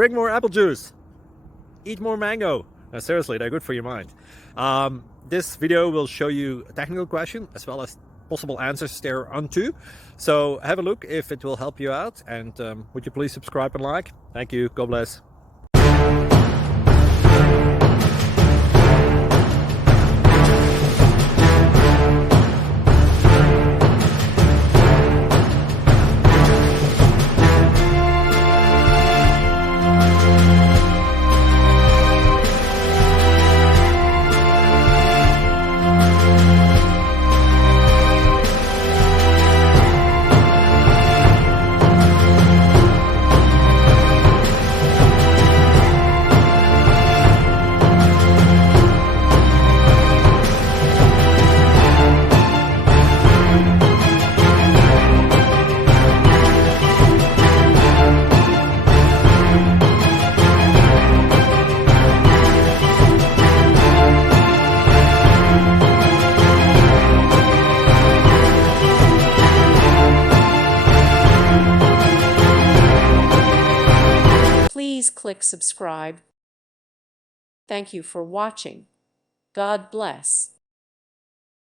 drink more apple juice, eat more mango. Seriously, they're good for your mind. This video will show you a technical question as well as possible answers thereunto. So have a look if it will help you out, and would you please subscribe and like? Thank you. God bless. Please click subscribe. Thank you for watching. God bless.